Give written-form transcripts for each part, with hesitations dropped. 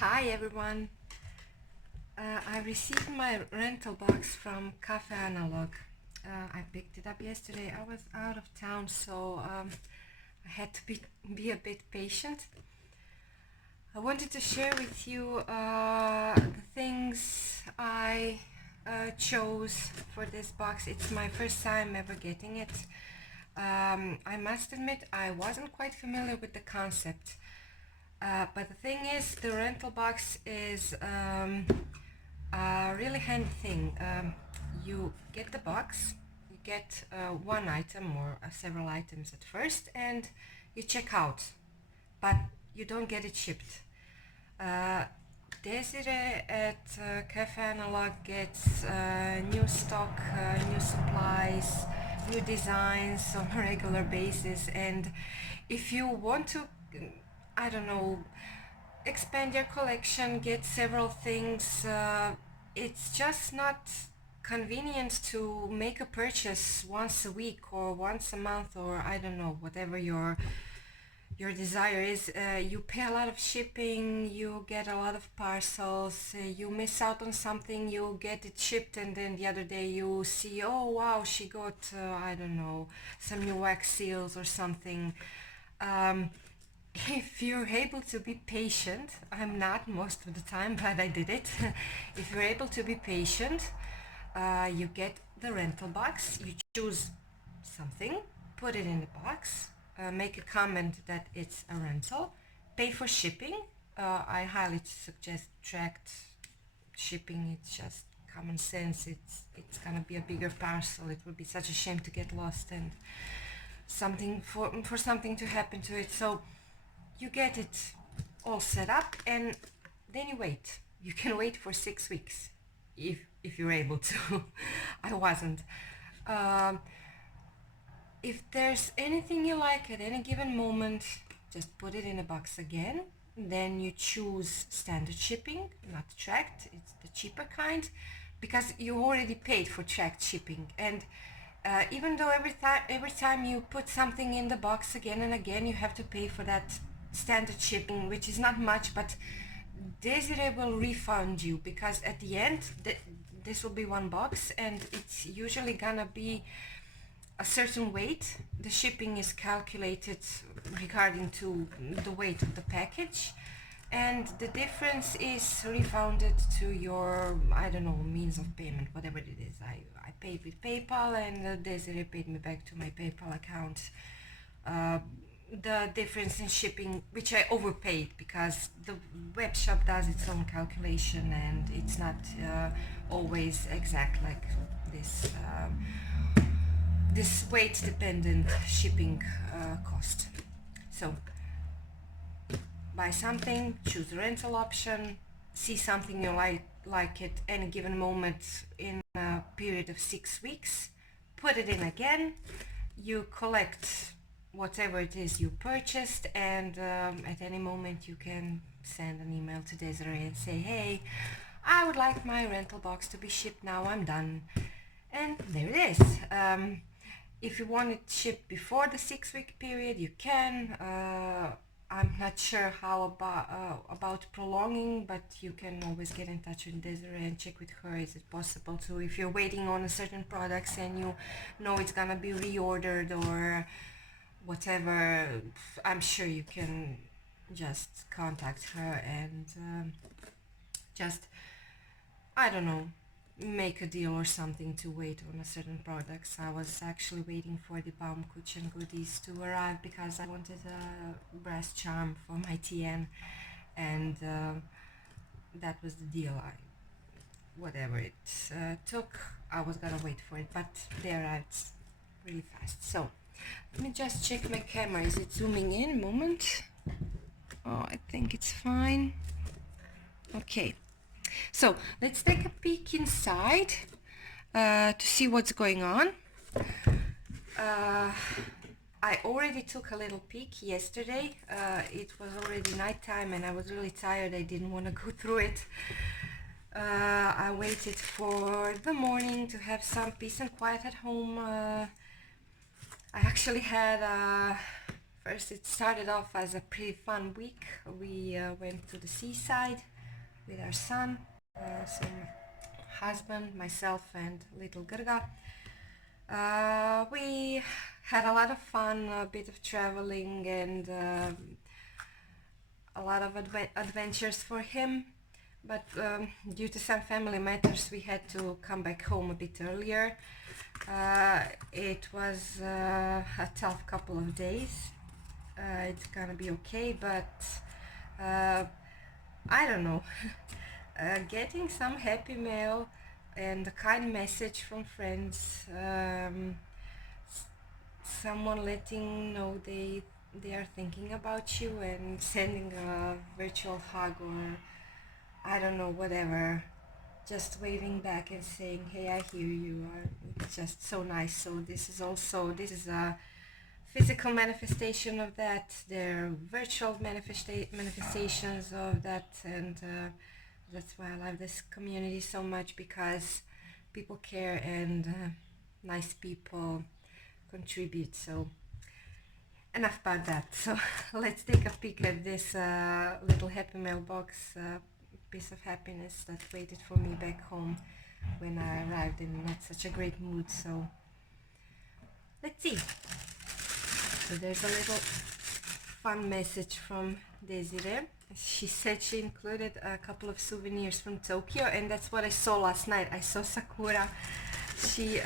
Hi everyone. I received my rental box from Cafe Analog. I picked it up yesterday. I was out of town, so I had to be a bit patient. I wanted to share with you the things I chose for this box. It's my first time ever getting it. I must admit I wasn't quite familiar with the concept. But the thing is, the rental box is a really handy thing. You get the box, you get one item or several items at first, and you check out, but you don't get it shipped. Desiree at Cafe Analog gets new stock, new supplies, new designs on a regular basis, and if you want to, I don't know, expand your collection, get several things, it's just not convenient to make a purchase once a week or once a month, or I don't know, whatever your desire is. You pay a lot of shipping, you get a lot of parcels, you miss out on something, you get it shipped, and then the other day you see, oh wow, she got I don't know, some new wax seals or something. If you're able to be patient, I'm not most of the time, but I did it. If you're able to be patient, you get the rental box, you choose something, put it in the box, make a comment that it's a rental, pay for shipping. I highly suggest tracked shipping. It's just common sense. It's gonna be a bigger parcel. It would be such a shame to get lost and something for something to happen to it. So you get it all set up, and then you wait. You can wait for 6 weeks if you're able to. I wasn't. If there's anything you like at any given moment, just put it in a box again. Then you choose standard shipping, not tracked. It's the cheaper kind, because you already paid for tracked shipping. And even though every time you put something in the box again and again, you have to pay for that standard shipping, which is not much, but Desiree will refund you, because at the end this will be one box, and it's usually gonna be a certain weight. The shipping is calculated regarding to the weight of the package, and the difference is refunded to your, I don't know, means of payment, whatever it is. I paid with PayPal, and Desiree paid me back to my PayPal account. The difference in shipping, which I overpaid, because the web shop does its own calculation and it's not always exact like this this weight dependent shipping cost. So buy something, choose the rental option, see something you like at any given moment in a period of 6 weeks, put it in again, you collect whatever it is you purchased, and at any moment you can send an email to Desiree and say, hey, I would like my rental box to be shipped now, I'm done. And there it is. If you want it shipped before the 6 week period, you can. I'm not sure how about prolonging, but you can always get in touch with Desiree and check with her, is it possible to, if you're waiting on a certain products and you know it's gonna be reordered or whatever. I'm sure you can just contact her and just, I don't know, make a deal or something to wait on a certain products. I was actually waiting for the Baumkuchen goodies to arrive because I wanted a brass charm for my TN, and that was the deal. Whatever it took, I was gonna wait for it, but they arrived really fast. So let me just check my camera. Is it zooming in? Moment. Oh, I think it's fine. Okay. So let's take a peek inside to see what's going on. I already took a little peek yesterday. It was already nighttime and I was really tired. I didn't want to go through it. I waited for the morning to have some peace and quiet at home. I actually had First, it started off as a pretty fun week. We went to the seaside with our son, so husband, myself, and little Gurga. We had a lot of fun, a bit of traveling, and a lot of adventures for him. But due to some family matters, we had to come back home a bit earlier. It was a tough couple of days. It's gonna be okay, but I don't know. Getting some happy mail and a kind message from friends, someone letting know they are thinking about you and sending a virtual hug, or I don't know, whatever, just waving back and saying, hey, I hear you, it's just so nice. So this is a physical manifestation of that. There are virtual manifestations of that, and that's why I love this community so much, because people care and nice people contribute. So enough about that. So let's take a peek at this little happy mailbox, piece of happiness that waited for me back home when I arrived in not such a great mood. So let's see. So there's a little fun message from Desiree. She said she included a couple of souvenirs from Tokyo, and that's what I saw last night. I saw Sakura. She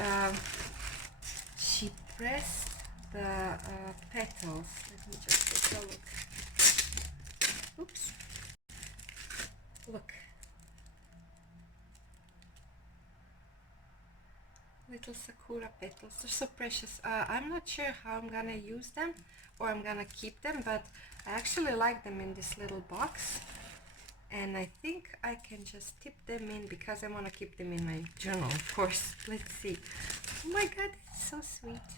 pressed the petals. Let me just take a look. Oops. Look. Little Sakura petals. They're so precious. I'm not sure how I'm gonna use them or I'm gonna keep them, but I actually like them in this little box, and I think I can just tip them in because I want to keep them in my journal, of course. Let's see. Oh my god, it's so sweet.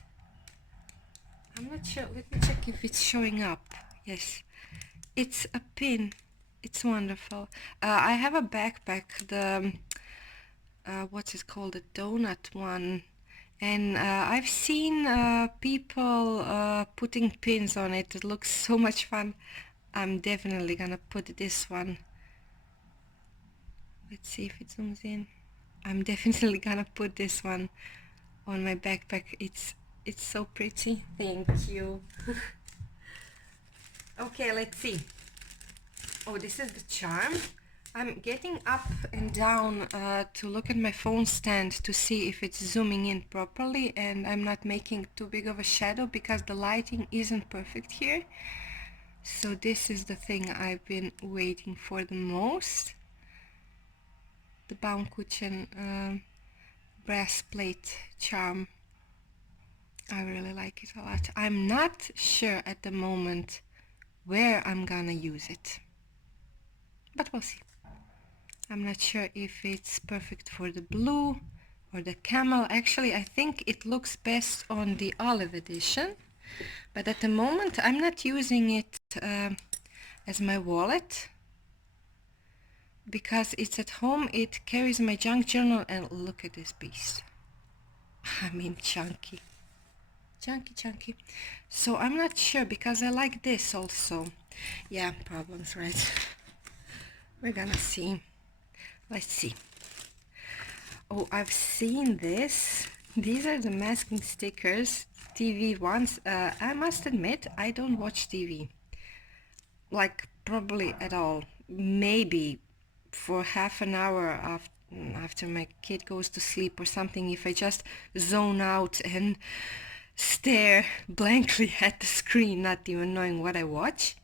I'm not sure. Let me check if it's showing up. Yes, it's a pin. It's wonderful. I have a backpack, the what's it called, the donut one, and I've seen people putting pins on it. It looks so much fun. I'm definitely gonna put this one. Let's see if it zooms in. I'm definitely gonna put this one on my backpack. It's so pretty. Thank you. Okay, let's see. Oh, this is the charm. I'm getting up and down to look at my phone stand to see if it's zooming in properly and I'm not making too big of a shadow, because the lighting isn't perfect here. So this is the thing I've been waiting for the most. The Baumkuchen brass plate charm. I really like it a lot. I'm not sure at the moment where I'm gonna use it, but we'll see. I'm not sure if it's perfect for the blue or the camel. Actually, I think it looks best on the olive edition, but at the moment I'm not using it as my wallet because it's at home. It carries my junk journal, and look at this beast. I mean, chunky. So I'm not sure, because I like this also. Yeah, problems, right? We're gonna see. Let's see. Oh, I've seen this. These are the masking stickers, TV ones. I must admit, I don't watch TV. Like, probably at all. Maybe for half an hour after my kid goes to sleep or something, if I just zone out and stare blankly at the screen, not even knowing what I watch.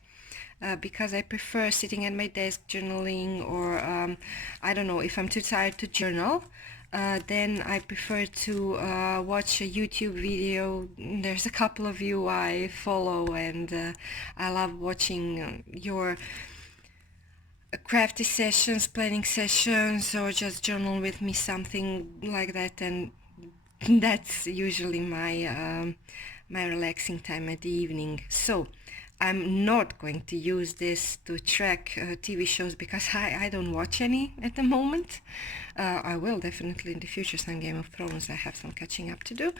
Because I prefer sitting at my desk journaling, or I don't know, if I'm too tired to journal, then I prefer to watch a YouTube video. There's a couple of you I follow, and I love watching your crafty sessions, planning sessions, or just journal with me, something like that, and that's usually my my relaxing time at the evening. So I'm not going to use this to track TV shows because I don't watch any at the moment. I will definitely in the future, some Game of Thrones. I have some catching up to do,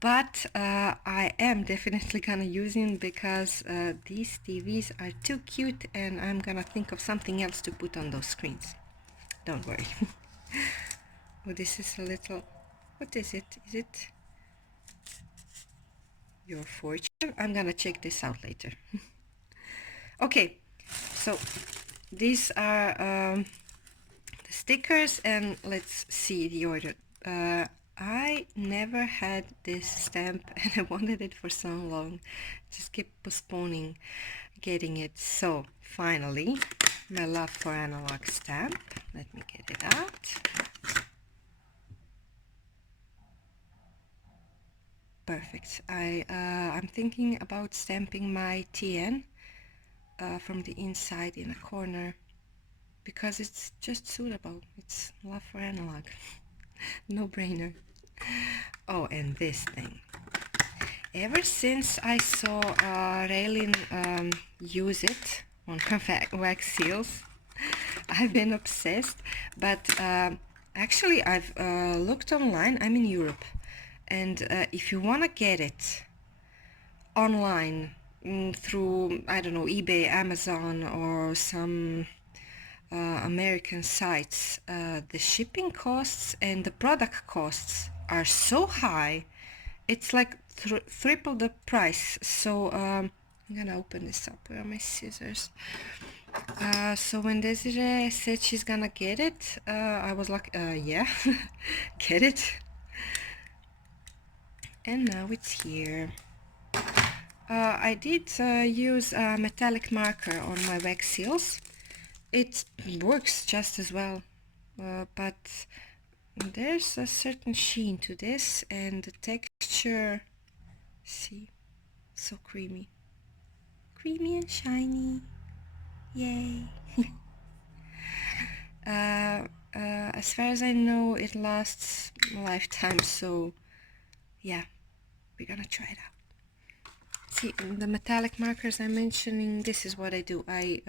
but I am definitely gonna use it because these TVs are too cute, and I'm gonna think of something else to put on those screens. Don't worry. Oh, this is a little... What is it? Is it Your Fortune? I'm gonna check this out later. Okay, so these are the stickers, and let's see the order. I never had this stamp and I wanted it for so long. Just keep postponing getting it. So finally, my love for analog stamp. Let me get it out. Perfect. I'm thinking about stamping my TN from the inside in a corner because it's just suitable. It's love for analog. No brainer. Oh, and this thing. Ever since I saw Raylene use it on her wax seals, I've been obsessed. But actually, I've looked online. I'm in Europe, and if you want to get it online through, I don't know, eBay, Amazon, or some American sites, the shipping costs and the product costs are so high. It's like triple the price. So I'm gonna open this up. Where are my scissors? So when Desiree said she's gonna get it, I was like, yeah, get it. And now it's here. I did use a metallic marker on my wax seals. It works just as well, but there's a certain sheen to this, and the texture, see, so creamy and shiny. Yay. As far as I know, it lasts a lifetime, so yeah, we're gonna try it out. See, the metallic markers I'm mentioning, this is what I do. I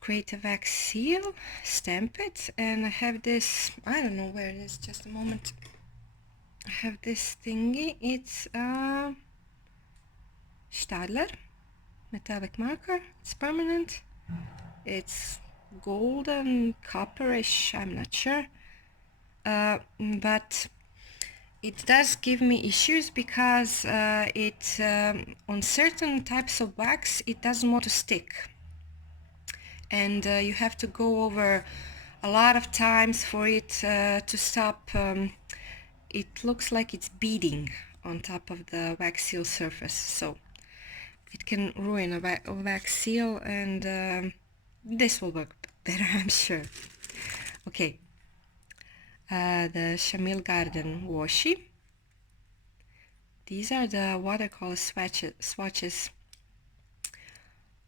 create a wax seal, stamp it, and I have this, I don't know where it is, just a moment. I have this thingy. It's a Stadler metallic marker. It's permanent. It's golden, copperish, I'm not sure. But it does give me issues because on certain types of wax, it doesn't want to stick. And you have to go over a lot of times for it to stop. It looks like it's beading on top of the wax seal surface, so it can ruin a wax seal, and this will work better, I'm sure. Okay, the Chamille Garden washi. These are the watercolor swatches.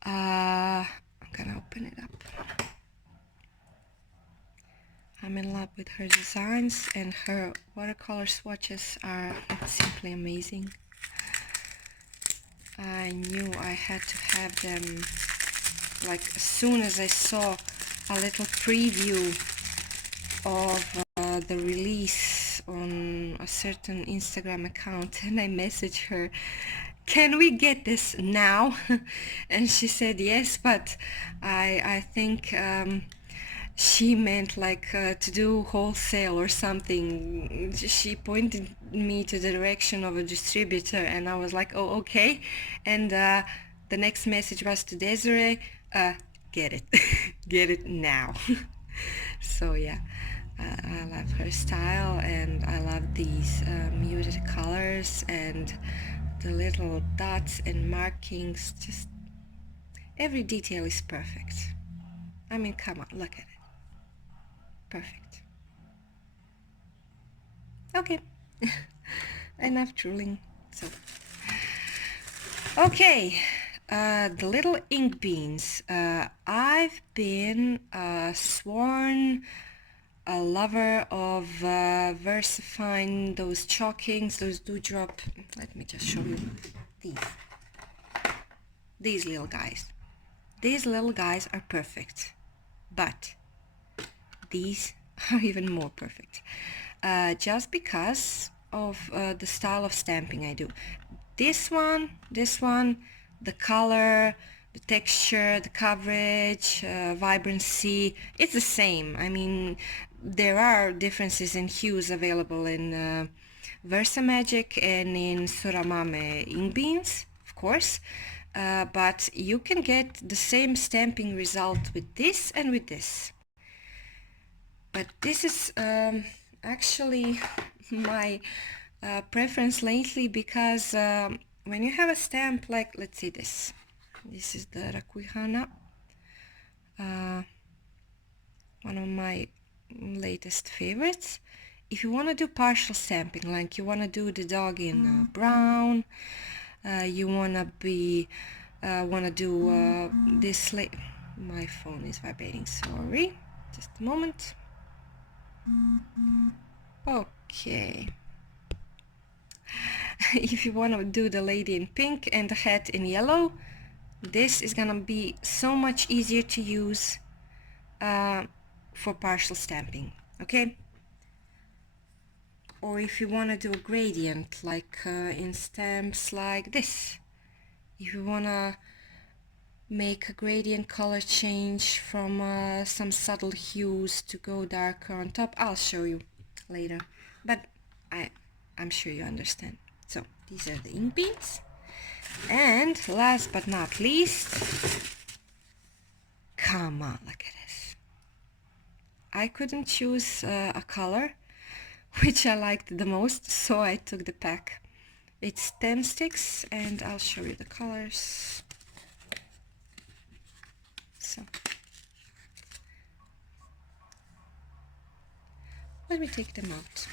I'm gonna open it up. I'm in love with her designs, and her watercolor swatches are simply amazing. I knew I had to have them, like, as soon as I saw a little preview of the release on a certain Instagram account, and I messaged her, can we get this now? And she said yes, but I think she meant like to do wholesale or something. She pointed me to the direction of a distributor, and I was like, oh, okay. And the next message was to Desiree, get it. Get it now. So yeah, I love her style, and I love these muted colors and the little dots and markings. Just every detail is perfect. I mean, come on, look at it. Perfect. Okay. Enough drooling. So, okay, the little ink beans. I've been sworn a lover of versifying those chalkings, those dewdrop. Let me just show you these. these little guys. These little guys are perfect, but these are even more perfect, just because of the style of stamping I do. This one, the color, the texture, the coverage, vibrancy, it's the same. I mean, there are differences in hues available in Versamagic and in Soramame ink beans, of course, but you can get the same stamping result with this and with this. But this is actually my preference lately, because when you have a stamp like, let's say this is the Rakuihana, one of my latest favorites. If you want to do partial stamping, like you want to do the dog in brown, you want to do this, my phone is vibrating, sorry, just a moment. Okay. If you want to do the lady in pink and the hat in yellow, this is gonna be so much easier to use for partial stamping, okay? Or if you want to do a gradient, like in stamps like this, if you want to make a gradient color change from some subtle hues to go darker on top, I'll show you later, but I'm sure you understand. So these are the ink beads, and last but not least, come on, look at this. I couldn't choose a color which I liked the most, so I took the pack. It's 10 sticks, and I'll show you the colors. So let me take them out,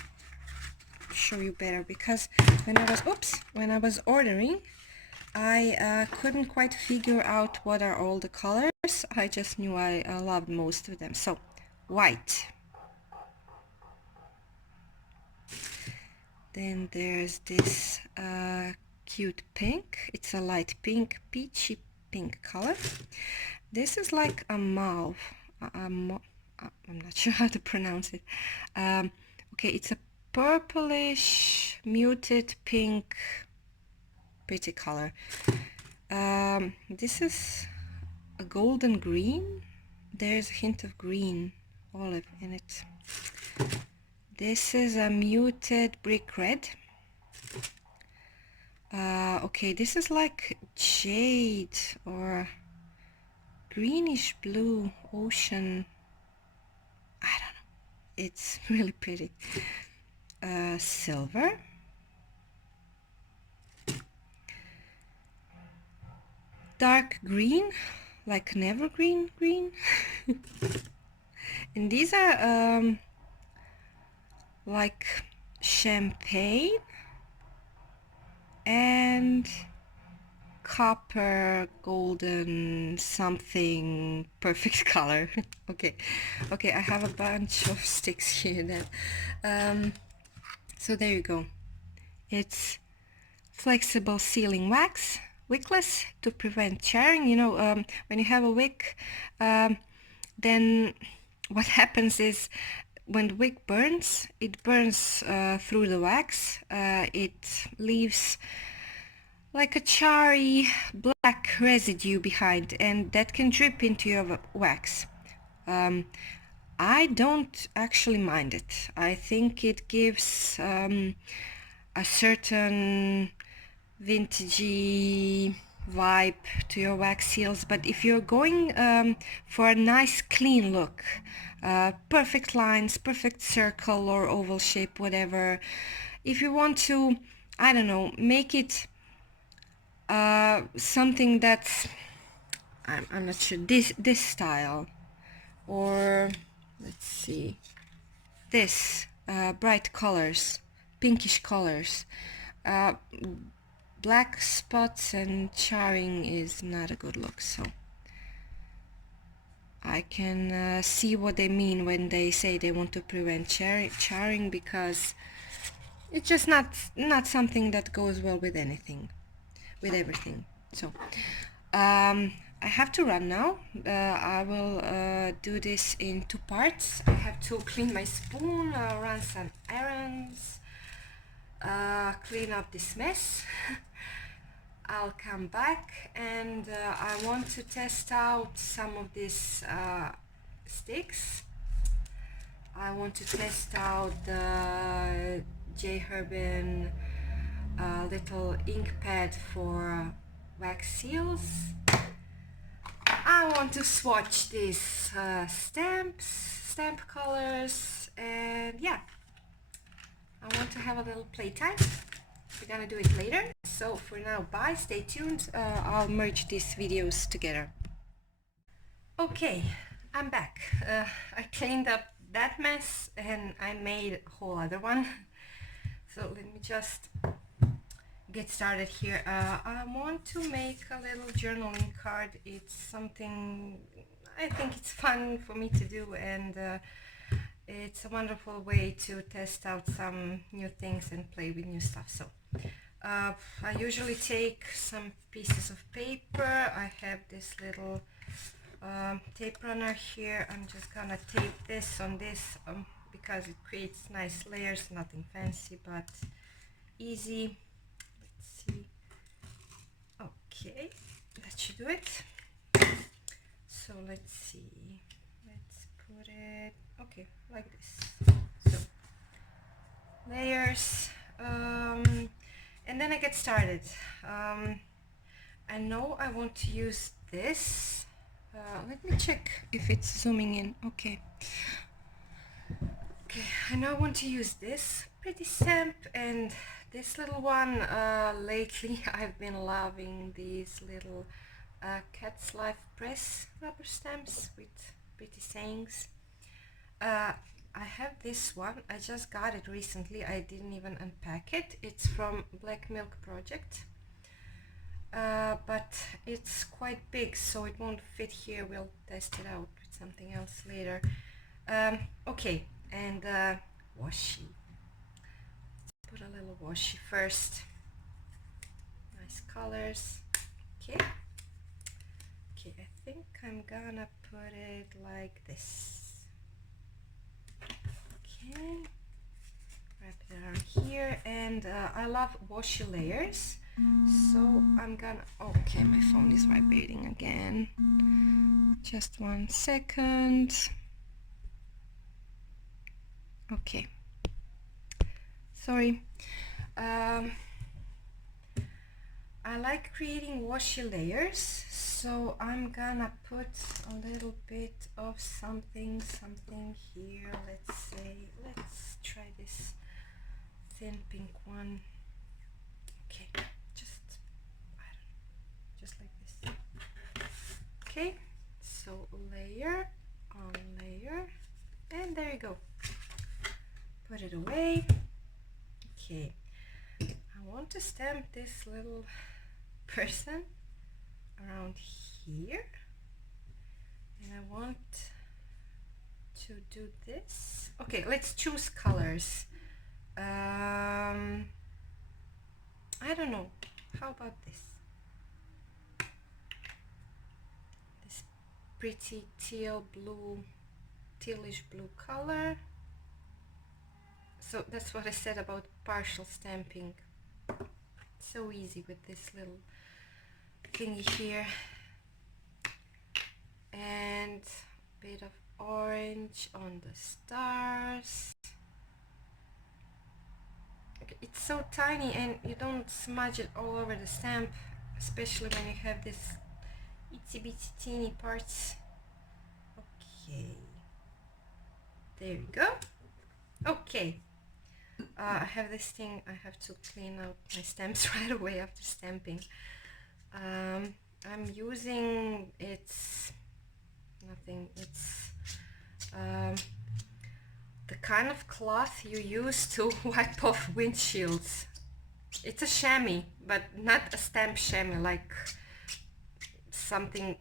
show you better, because when I was ordering, I couldn't quite figure out what are all the colors. I just knew I loved most of them. So white, then there's this cute pink. It's a light pink, peachy pink color. This is like a mauve, I'm not sure how to pronounce it. Okay, it's a purplish muted pink, pretty color. This is a golden green. There's a hint of green, olive in it. This is a muted brick red. Okay, this is like jade or greenish blue ocean. I don't know. It's really pretty. Silver. Dark green, like an evergreen green. And these are like champagne and copper, golden, something, perfect color. Okay, I have a bunch of sticks here then. So there you go. It's flexible sealing wax, wickless, to prevent charring. You know, when you have a wick, then what happens is, when the wick burns, it burns through the wax. It leaves like a charry black residue behind, and that can drip into your wax. I don't actually mind it. I think it gives a certain vintagey vibe to your wax seals, but if you're going for a nice clean look, perfect lines, perfect circle or oval shape, whatever, if you want to, I don't know, make it something that's, I'm not sure, this style, or let's see, this bright colors, pinkish colors, black spots and charring is not a good look. So I can see what they mean when they say they want to prevent charring, because it's just not something that goes well with anything, with everything. So I have to run now. I will do this in 2 parts. I have to clean my spoon, run some errands, clean up this mess. I'll come back, and I want to test out some of these sticks. I want to test out the J. Herbin little ink pad for wax seals. I want to swatch these stamp colors, and yeah, I want to have a little playtime. We're gonna do it later. So for now, bye, stay tuned. I'll merge these videos together. Okay, I'm back. I cleaned up that mess and I made a whole other one. So let me just get started here. I want to make a little journaling card. It's something I think it's fun for me to do, and it's a wonderful way to test out some new things and play with new stuff. So I usually take some pieces of paper. I have this little tape runner here. I'm just gonna tape this on this because it creates nice layers, nothing fancy but easy. Let's see. Okay, that should do it. So let's see, let's put it, okay, like this. So layers, and then I get started. I know I want to use this. Let me check if it's zooming in. Okay, I know I want to use this pretty stamp and this little one. Lately I've been loving these little Cat's Life Press rubber stamps with pretty sayings. I have this one. I just got it recently. I didn't even unpack it. It's from Black Milk Project. But it's quite big, so it won't fit here. We'll test it out with something else later. Okay, and washi. Let's put a little washi first. Nice colors. Okay. Okay, I think I'm gonna put it like this. Okay, wrap it around here, and I love washi layers, so I'm gonna, okay, my phone is vibrating again. Just 1 second. Okay, sorry. I like creating washi layers, so I'm gonna put a little bit of something here. Let's say, let's try this thin pink one. Okay, just like this. Okay, so layer on layer, and there you go. Put it away. Okay, I want to stamp this little person around here, and I want to do this. Okay, let's choose colors. I don't know, how about this pretty tealish blue color. So that's what I said about partial stamping. So easy with this little thingy here, and a bit of orange on the stars. Okay, it's so tiny and you don't smudge it all over the stamp, especially when you have this itsy bitsy teeny parts. Okay, there we go. Okay, I have this thing, I have to clean out my stamps right away after stamping. I'm using, it's nothing, it's the kind of cloth you use to wipe off windshields. It's a chamois, but not a stamp chamois, like something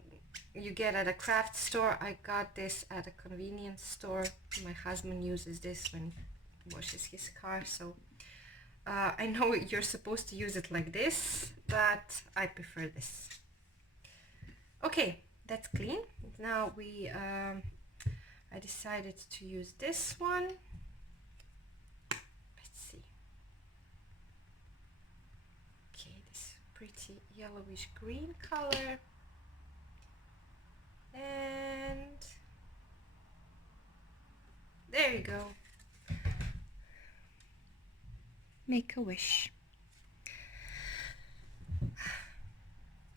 you get at a craft store. I got this at a convenience store. My husband uses this when he washes his car, so I know you're supposed to use it like this, but I prefer this. Okay, that's clean. Now I decided to use this one. Let's see. Okay, this pretty yellowish green color. And there you go. Make a wish.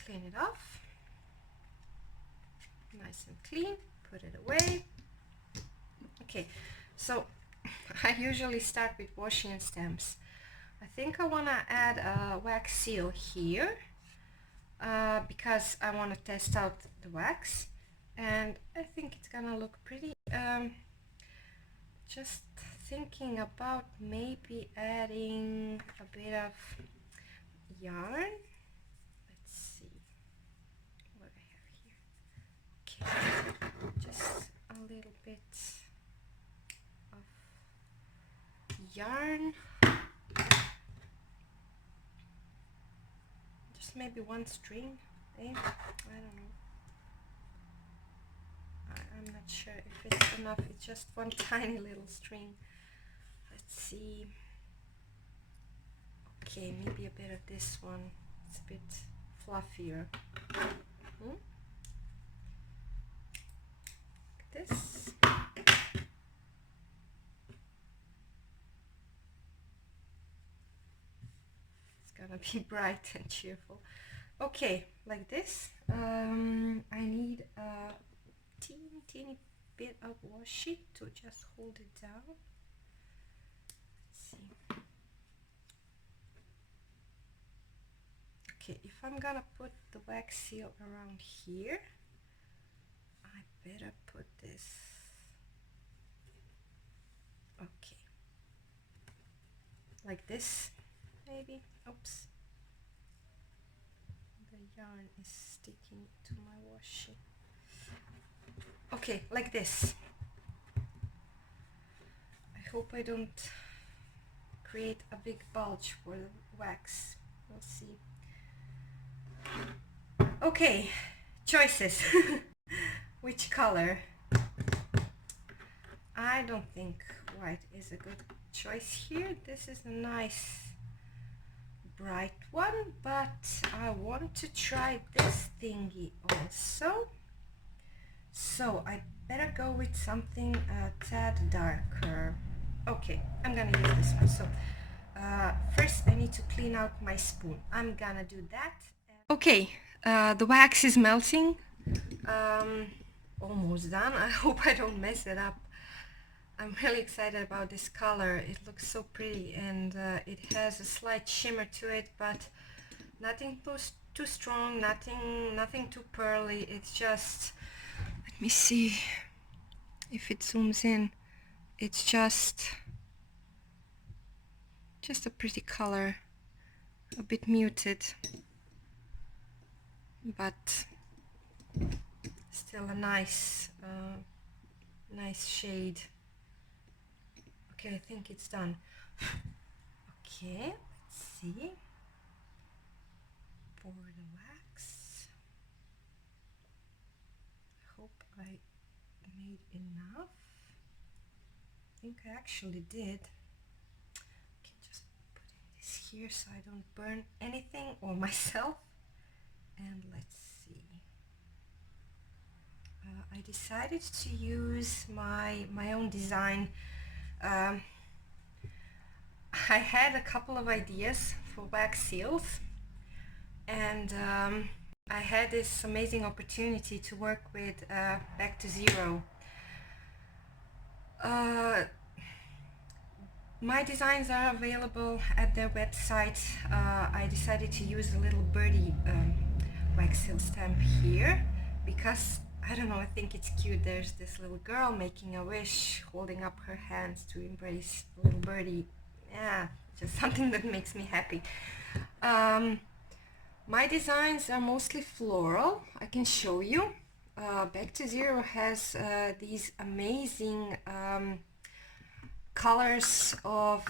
Clean it off. Nice and clean. Put it away. Okay, so I usually start with washi and stamps. I think I want to add a wax seal here because I want to test out the wax, and I think it's gonna look pretty. Just thinking about maybe adding a bit of yarn. Let's see what I have here. Okay, just a little bit of yarn. Just maybe one string, eh? I don't know. I'm not sure if it's enough. It's just one tiny little string. Let's see. Okay, maybe a bit of this one. It's a bit fluffier. Like this. It's gonna be bright and cheerful. Okay, like this. I need a teeny bit of washi to just hold it down. Let's see. Okay, if I'm gonna put the wax seal around here, I better put this. Okay, like this maybe. Oops, the yarn is sticking to my washi. Okay, like this. I hope I don't create a big bulge for the wax. We'll see. Okay, choices. Which color? I don't think white is a good choice here. This is a nice bright one, but I want to try this thingy also. So I better go with something a tad darker. Okay, I'm gonna use this one. So first I need to clean out my spoon. I'm gonna do that. Okay, the wax is melting. Almost done. I hope I don't mess it up. I'm really excited about this color. It looks so pretty, and it has a slight shimmer to it, but nothing too strong, nothing too pearly. It's just, let me see if it zooms in. It's just a pretty color, a bit muted, but still a nice shade. Okay, I think it's done. Okay, let's see. Pour the wax. I hope I made enough. I think I actually did. Okay, just putting this here so I don't burn anything or myself. And let's see. I decided to use my own design. I had a couple of ideas for wax seals, and I had this amazing opportunity to work with Back to Zero. My designs are available at their website. I decided to use a little birdie wax seal stamp here because, I don't know, I think it's cute. There's this little girl making a wish, holding up her hands to embrace a little birdie. Yeah, just something that makes me happy. My designs are mostly floral. I can show you. Back to Zero has these amazing colors of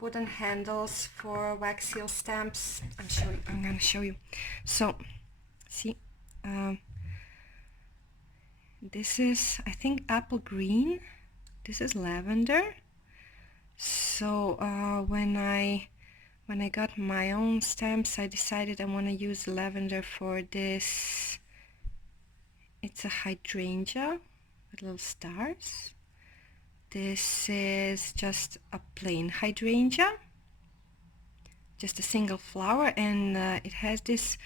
wooden handles for wax seal stamps. I'm gonna show you. So, see, This is, I think, apple green. This is lavender. So when I got my own stamps, I decided I want to use lavender for this. It's a hydrangea with little stars. This is just a plain hydrangea, just a single flower, and it has this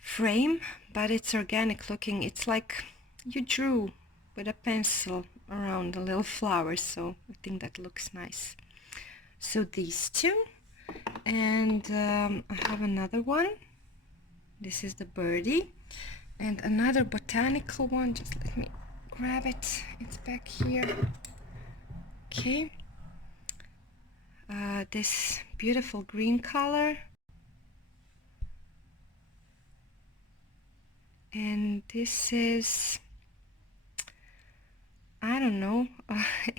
frame, but it's organic looking. It's like you drew with a pencil around the little flowers, so I think that looks nice. So these two, and I have another one. This is the birdie, and another botanical one. Just let me grab it. It's back here. Okay. This beautiful green color, and this is, I don't know,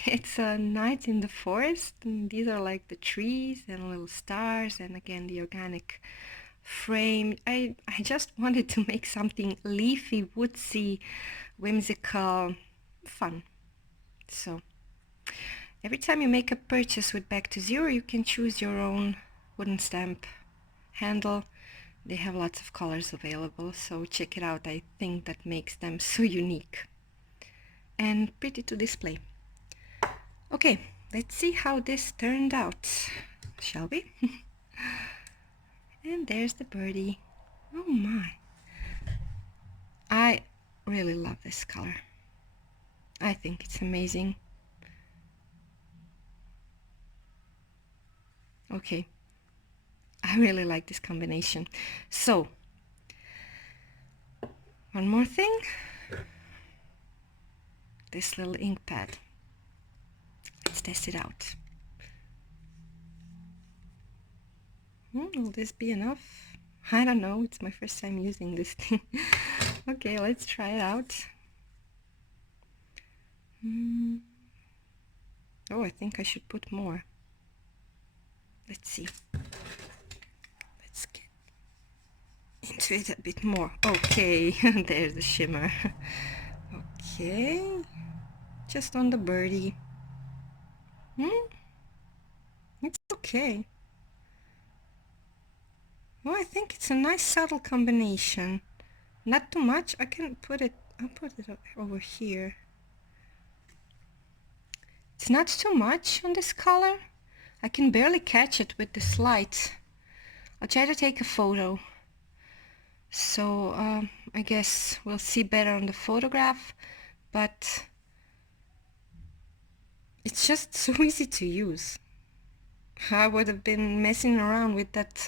it's a night in the forest, and these are like the trees and little stars, and again the organic frame. I just wanted to make something leafy, woodsy, whimsical, fun. So every time you make a purchase with Back to Zero, you can choose your own wooden stamp handle. They have lots of colors available, so check it out. I think that makes them so unique and pretty to display. Okay, let's see how this turned out, shall we? And there's the birdie. Oh my, I really love this color. I think it's amazing. Okay, I really like this combination. So one more thing, this little ink pad. Let's test it out. Will this be enough? I don't know, it's my first time using this thing. Okay, let's try it out. Oh, I think I should put more. Let's see. Let's get into it a bit more. Okay, there's the shimmer. Okay, just on the birdie. It's okay. Oh, I think it's a nice subtle combination. Not too much. I'll put it over here. It's not too much on this color. I can barely catch it with this light. I'll try to take a photo. So I guess we'll see better on the photograph, but it's just so easy to use. I would have been messing around with that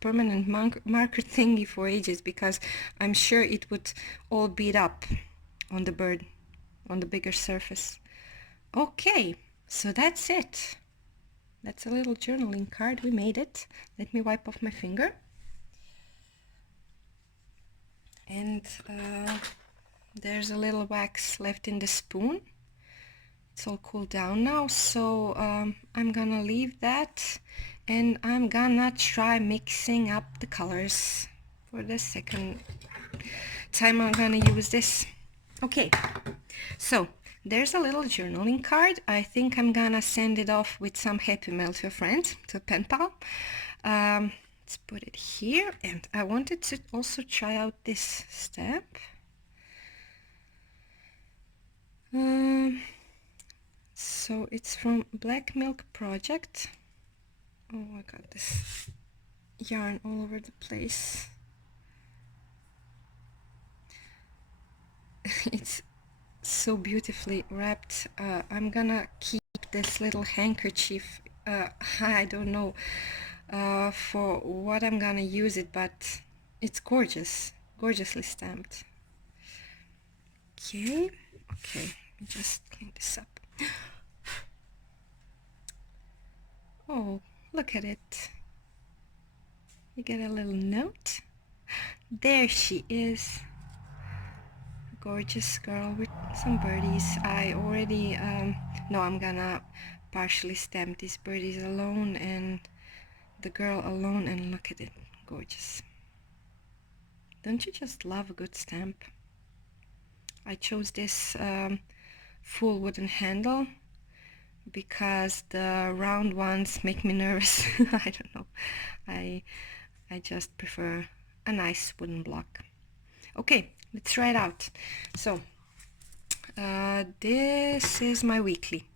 permanent marker thingy for ages, because I'm sure it would all beat up on the bird, on the bigger surface. Okay, so that's it. That's a little journaling card. We made it. Let me wipe off my finger. And there's a little wax left in the spoon. It's all cooled down now, so I'm gonna leave that, and I'm gonna try mixing up the colors for the second time I'm gonna use this. Okay, so there's a little journaling card. I think I'm gonna send it off with some happy mail to a friend, to a pen pal. Let's put it here, and I wanted to also try out this stamp. So it's from Black Milk Project. Oh, I got this yarn all over the place. It's so beautifully wrapped. I'm gonna keep this little handkerchief. I don't know for what I'm gonna use it, but it's gorgeous, gorgeously stamped. Okay, let me just clean this up. Oh, look at it. You get a little note. There she is. Gorgeous girl with some birdies. I already no, I'm gonna partially stamp these birdies alone and the girl alone, and look at it. Gorgeous. Don't you just love a good stamp? I chose this full wooden handle because the round ones make me nervous. I don't know. I just prefer a nice wooden block. Okay, let's try it out. So this is my weekly,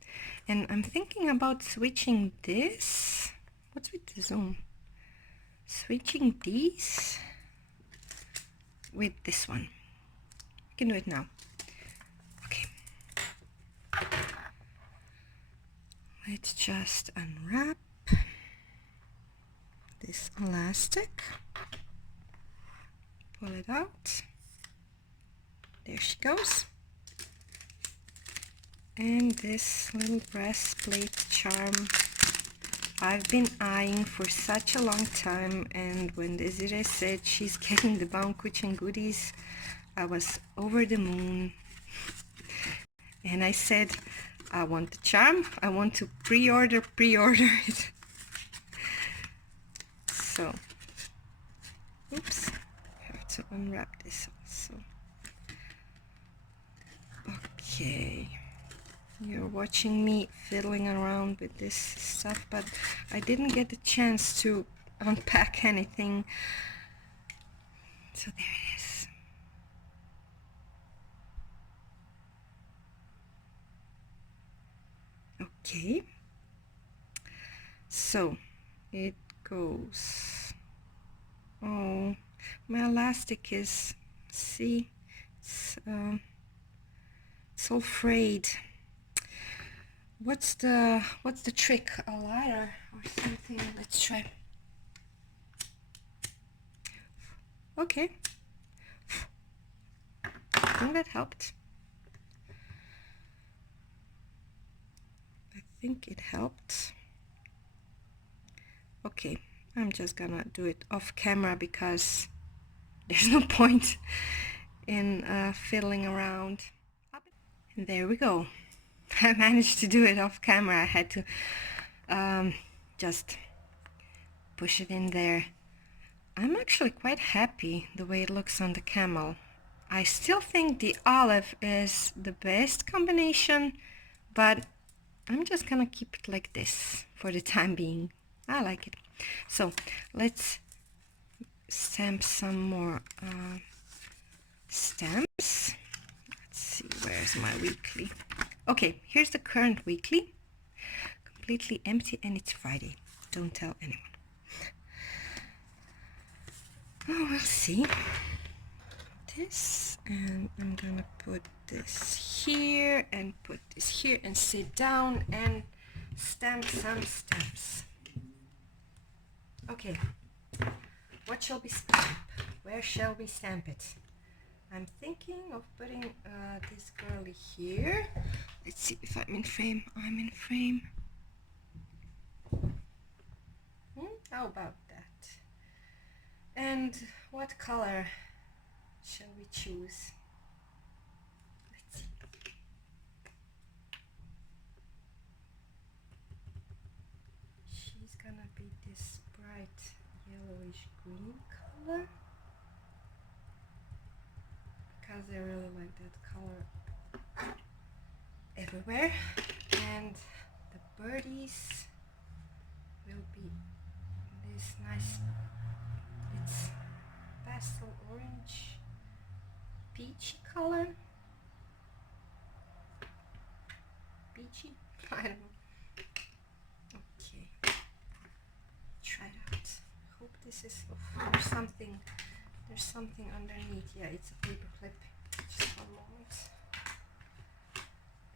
and I'm thinking about switching this. What's with the zoom? Switching these with this one. I can do it now. Okay. Let's just unwrap this elastic. Pull it out. There she goes. And this little breastplate charm I've been eyeing for such a long time, and when Desiree said she's getting the Baumkuchen goodies, I was over the moon. And I said, I want the charm, I want to pre-order it. So, oops, I have to unwrap this also. Okay. You're watching me fiddling around with this stuff, but I didn't get the chance to unpack anything. So there it is. Okay. So it goes. Oh, my elastic is, see, it's all frayed. What's the trick? A lighter or something? Let's try. Okay. I think that helped. I think it helped. Okay, I'm just gonna do it off camera because there's no point in fiddling around. And there we go. I managed to do it off camera. I had to just push it in there. I'm actually quite happy the way it looks on the camel. I still think the olive is the best combination, but I'm just gonna keep it like this for the time being. I like it. So let's stamp some more stamps. Let's see, where's my weekly? Okay, here's the current weekly, completely empty, and it's Friday. Don't tell anyone. Oh, we'll see. This, and I'm gonna put this here and put this here and sit down and stamp some stamps. Okay, what shall we stamp? Where shall we stamp it? I'm thinking of putting this girly here. Let's see if I'm in frame. I'm in frame. How about that? And what color shall we choose? Let's see. She's gonna be this bright yellowish green color, because I really like that color everywhere. And the birdies will be this nice, it's pastel orange peachy color. Peachy? I don't know. Okay, try it out. Hope this is, oh, there's something underneath. Yeah, it's a paper clip. Just one moment.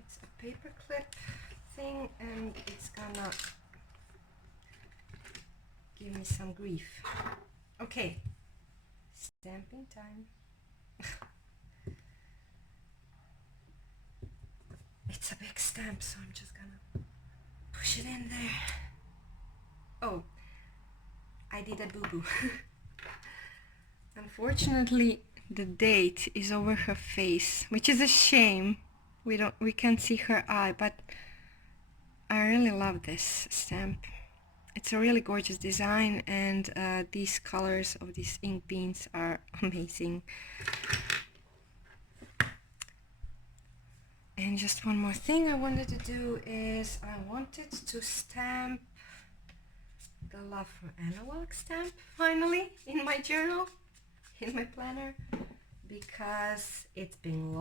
It's a paper clip thing, and it's gonna give me some grief. Okay, stamping time. It's a big stamp, so I'm just gonna push it in there. Oh, I did a boo-boo. Unfortunately, the date is over her face, which is a shame. We can't see her eye, but I really love this stamp. It's a really gorgeous design, and these colors of these ink beans are amazing. And just one more thing I wanted to do is I wanted to stamp the Love for Analog stamp finally in my journal, in my planner, because it's been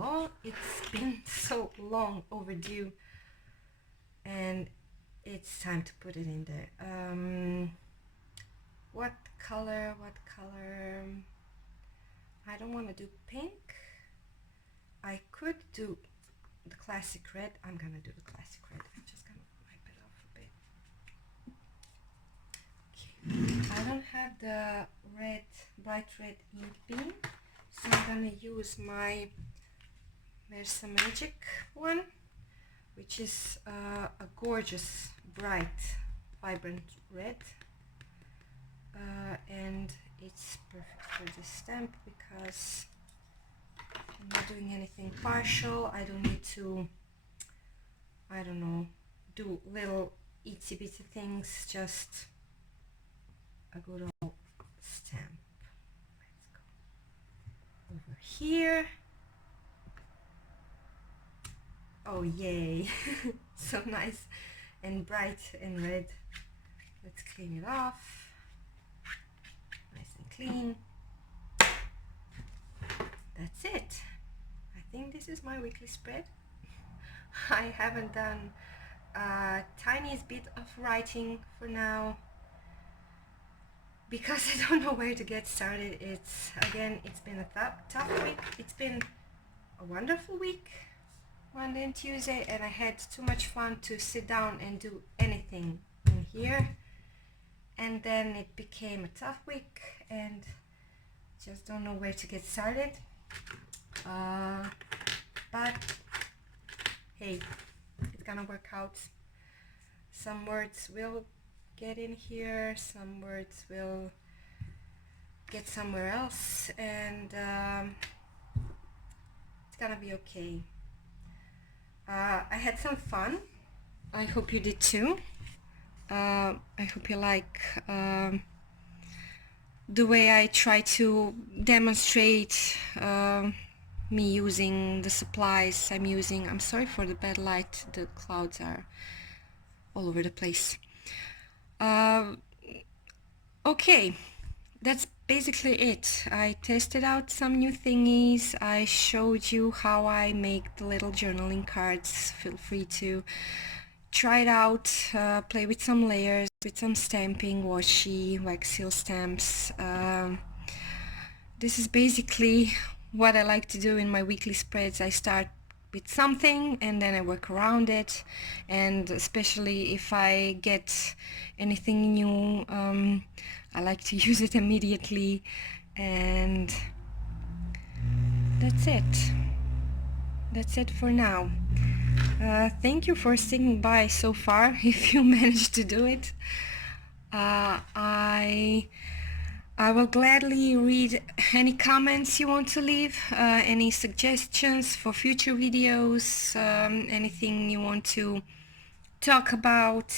so long overdue, and it's time to put it in there. What color? I don't want to do pink. I could do the classic red. I'm gonna do the classic red. I'm just gonna wipe it off a bit. Okay. I don't have the bright red ink pen, so I'm gonna use my Versa Magic one, which is a gorgeous, bright, vibrant red, and it's perfect for this stamp because I'm not doing anything partial. I don't need to, I don't know, do little itsy bitsy things, just a good old stamp. Let's go over here. Oh yay, so nice and bright and red. Let's clean it off, nice and clean. That's it. I think this is my weekly spread. I haven't done a tiniest bit of writing for now because I don't know where to get started. It's been a tough week. It's been a wonderful week, Monday and Tuesday, and I had too much fun to sit down and do anything in here, and then it became a tough week and just don't know where to get started. But hey, it's gonna work out. Some words will get in here, some words will get somewhere else, and it's gonna be okay. I had some fun. I hope you did too. I hope you like the way I try to demonstrate me using the supplies I'm using. I'm sorry for the bad light, the clouds are all over the place. Okay, that's basically it. I tested out some new thingies. I showed you how I make the little journaling cards. Feel free to try it out, play with some layers, with some stamping, washi, wax seal stamps. This is basically what I like to do in my weekly spreads. I start with something and then I work around it, and especially if I get anything new, I like to use it immediately, and that's it for now. Thank you for sticking by so far, if you managed to do it. I will gladly read any comments you want to leave, any suggestions for future videos, anything you want to talk about.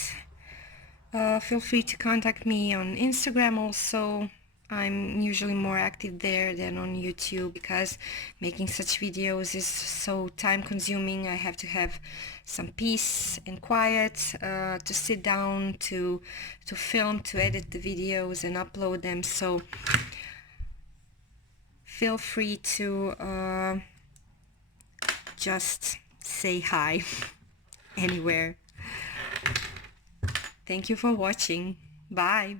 Feel free to contact me on Instagram also. I'm usually more active there than on YouTube because making such videos is so time consuming. I have to have some peace and quiet to sit down, to film, to edit the videos and upload them. So feel free to just say hi anywhere. Thank you for watching. Bye.